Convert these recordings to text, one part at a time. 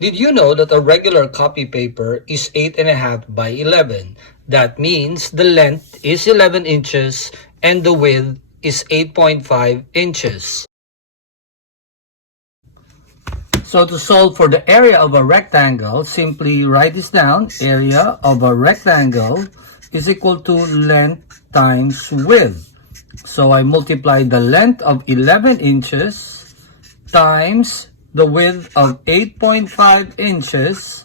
Did you know that a regular copy paper is 8.5 by 11? That means the length is 11 inches and the width is 8.5 inches. So to solve for the area of a rectangle, simply write this down. Area of a rectangle is equal to length times width. So I multiply the length of 11 inches times the width of 8.5 inches.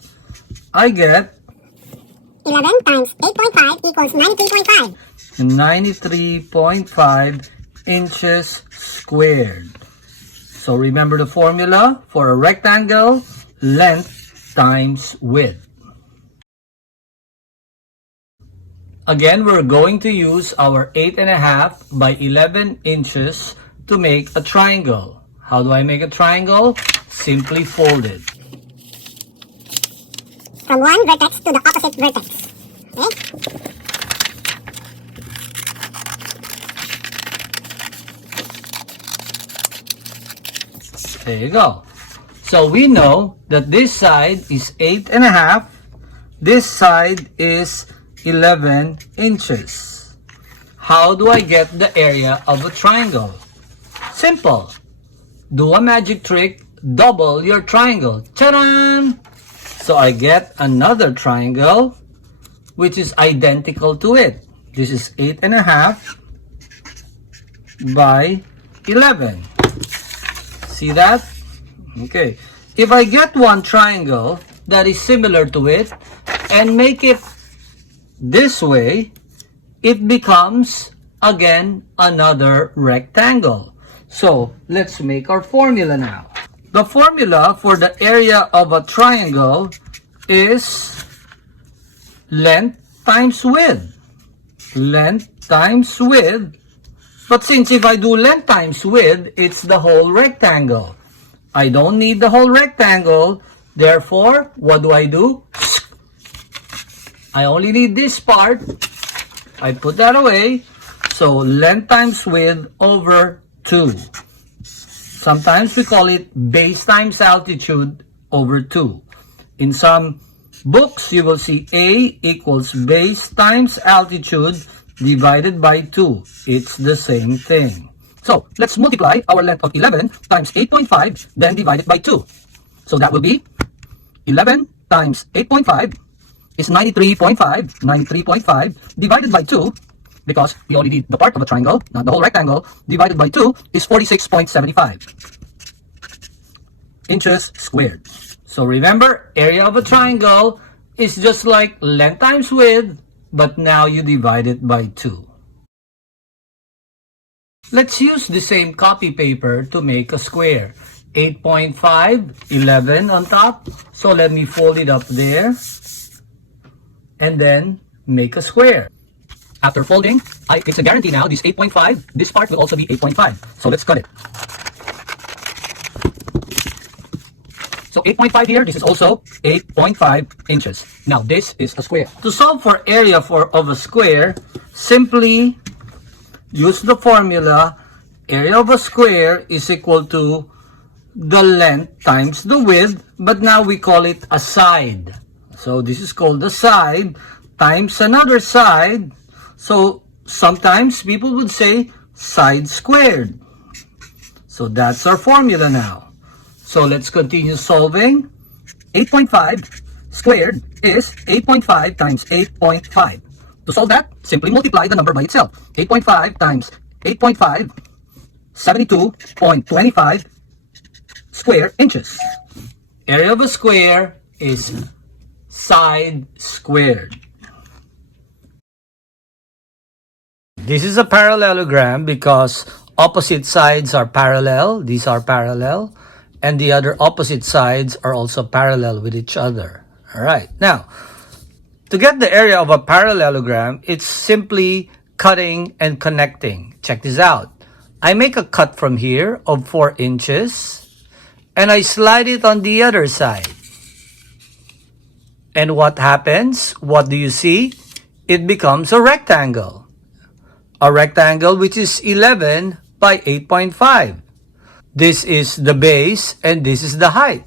I get 11 times 8.5 equals 93.5. 93.5 inches squared. So remember the formula for a rectangle: length times width. Again, we're going to use our 8.5 by 11 inches to make a triangle. How do I make a triangle? Simply fold it. From one vertex to the opposite vertex. Okay? There you go. So we know that this side is 8.5. This side is 11 inches. How do I get the area of a triangle? Simple. Do a magic trick, double your triangle. Ta-da! So I get another triangle which is identical to it. This is 8.5 by 11. See that? Okay. If I get one triangle that is similar to it and make it this way, it becomes again another rectangle. So let's make our formula now. The formula for the area of a triangle is length times width. Length times width. But since if I do length times width, it's the whole rectangle. I don't need the whole rectangle. Therefore, what do? I only need this part. I put that away. So length times width over 2. Sometimes we call it base times altitude over 2. In some books, you will see A equals base times altitude divided by 2. It's the same thing. So let's multiply our length of 11 times 8.5, then divide it by 2. So that will be 11 times 8.5 is 93.5. 93.5 divided by 2, because we only need the part of a triangle, not the whole rectangle, divided by 2 is 46.75 inches squared. So remember, area of a triangle is just like length times width, but now you divide it by 2. Let's use the same copy paper to make a square. 8.5, 11 on top. So let me fold it up there and then make a square. After folding, it's a guarantee now, this 8.5, this part will also be 8.5. So let's cut it. So 8.5 here, this is also 8.5 inches. Now this is a square. To solve for area of a square, simply use the formula. Area of a square is equal to the length times the width, but now we call it a side. So this is called the side times another side. So sometimes people would say side squared. So that's our formula now. So let's continue solving. 8.5 squared is 8.5 times 8.5. To solve that, simply multiply the number by itself. 8.5 times 8.5, 72.25 square inches. Area of a square is side squared. This is a parallelogram because opposite sides are parallel. These are parallel. And the other opposite sides are also parallel with each other. All right. Now, to get the area of a parallelogram, it's simply cutting and connecting. Check this out. I make a cut from here of 4 inches and I slide it on the other side. And what happens? What do you see? It becomes a rectangle. A rectangle which is 11 by 8.5. This is the base and this is the height.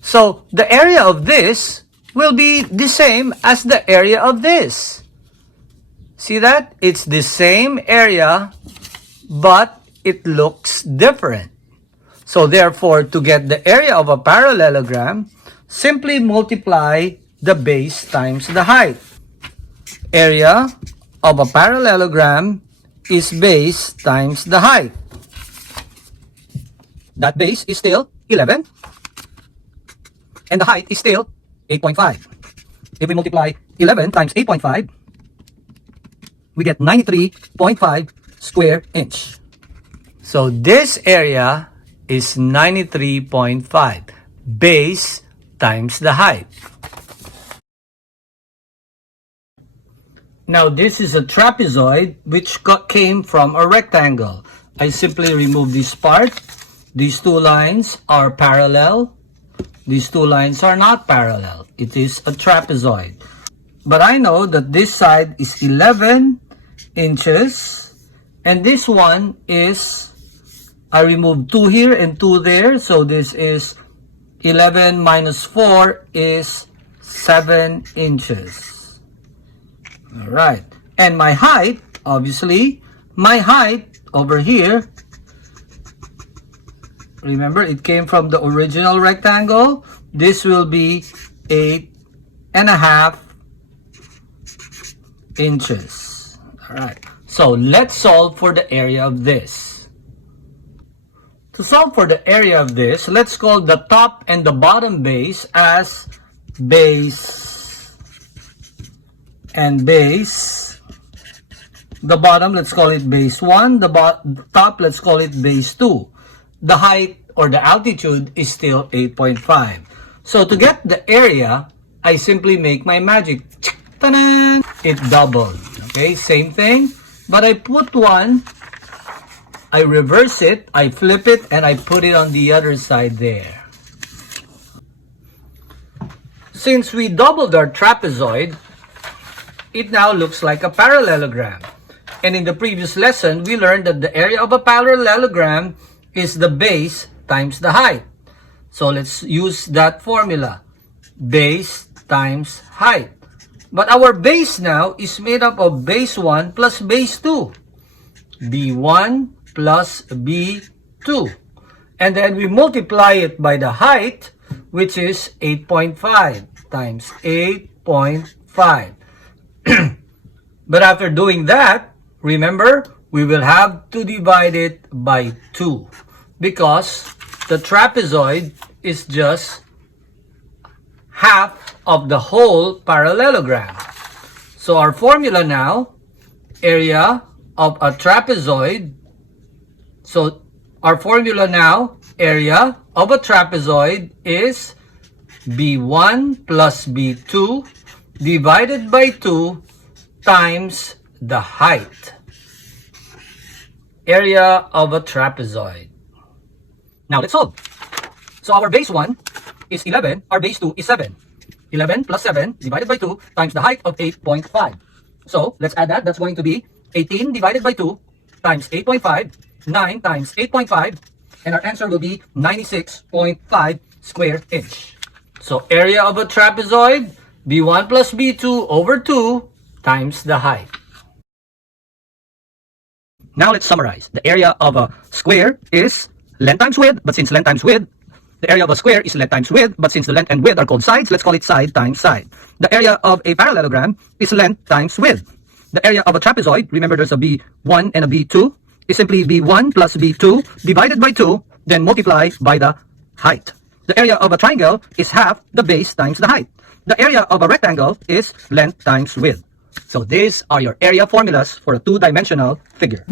So the area of this will be the same as the area of this. See that? It's the same area, but it looks different. So therefore, to get the area of a parallelogram, simply multiply the base times the height. Area of a parallelogram is base times the height. That base is still 11, and the height is still 8.5. If we multiply 11 times 8.5, we get 93.5 square inch. So this area is 93.5, base times the height. Now this is a trapezoid which came from a rectangle. I simply remove this part. These two lines are parallel. These two lines are not parallel. It is a trapezoid. But I know that this side is 11 inches and this one is, I removed 2 here and 2 there, so this is 11 minus 4 is 7 inches. Alright, and my height, obviously, my height over here, remember it came from the original rectangle, this will be 8.5 inches. Alright, so let's solve for the area of this. To solve for the area of this, let's call the top and the bottom base as base and base. The bottom, let's call it base 1. The top, let's call it base 2. The height or the altitude is still 8.5. So to get the area, I simply make my magic. Ta-da! It doubled. Okay, same thing. But I put one, I reverse it, I flip it, and I put it on the other side there. Since we doubled our trapezoid, it now looks like a parallelogram. And in the previous lesson, we learned that the area of a parallelogram is the base times the height. So let's use that formula. Base times height. But our base now is made up of base 1 plus base 2. B1 plus B2. And then we multiply it by the height, which is 8.5 times 8.5. But after doing that, remember, we will have to divide it by 2 because the trapezoid is just half of the whole parallelogram. So our formula now, area of a trapezoid. So our formula now, area of a trapezoid is B1 plus B2 divided by 2 times the height. Area of a trapezoid. Now let's solve. So our base 1 is 11, our base 2 is 7. 11 plus 7 divided by 2 times the height of 8.5. So let's add that. That's going to be 18 divided by 2 times 8.5, 9 times 8.5, and our answer will be 96.5 square inch. So area of a trapezoid, B1 plus B2 over 2 times the height. Now let's summarize. The area of a square is length times width, but since length times width, the area of a square is length times width, but since the length and width are called sides, let's call it side times side. The area of a parallelogram is length times width. The area of a trapezoid, remember there's a B1 and a B2, is simply B1 plus B2 divided by 2, then multiply by the height. The area of a triangle is half the base times the height. The area of a rectangle is length times width. So these are your area formulas for a two-dimensional figure.